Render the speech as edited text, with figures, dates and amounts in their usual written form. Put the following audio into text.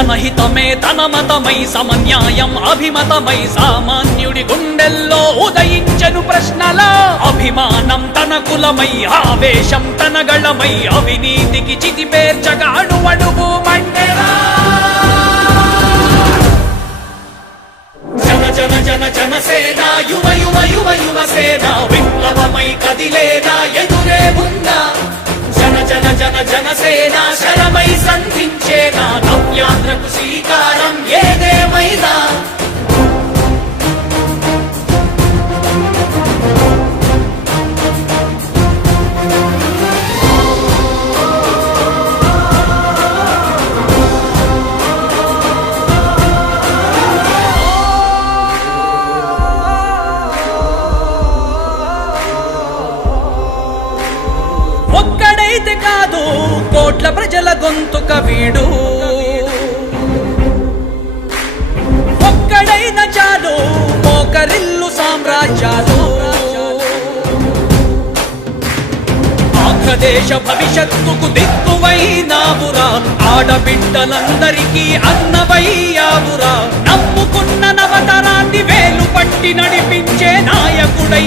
జనహితమే తన మతమై సమన్యాయం అభిమతమై సామాన్యుడి గుండెల్లో ఉదయించెను ప్రశ్నల అభిమానం తన కులమై ఆవేశం తన గళమై అవినీతికి చితి పేర్చగా అడువడుగు మండెరా జన జన జన జనసేన యువ యువ యువ యువసేన విప్లవమై కదిలేనా ఎదురే ఉందా జన జన జన జనసేన శరమై సంధించేనా నవ్యాంధ్రకు శ్రీకారం ఏదేమైనా ఒక్కడైతే కాదు కోట్ల ప్రజల గొంతుక వీడు ఒక్కడైన చాలు మోకరిల్లు సామ్రాజ్యాలు ఆంధ్రదేశ భవిష్యత్తుకు దిక్కువైనావురా ఆడబిడ్డలందరికీ అన్నవయ్యావురా నమ్ముకున్న నవతరాన్ని వేలు పట్టి నడిపించే నాయకుడై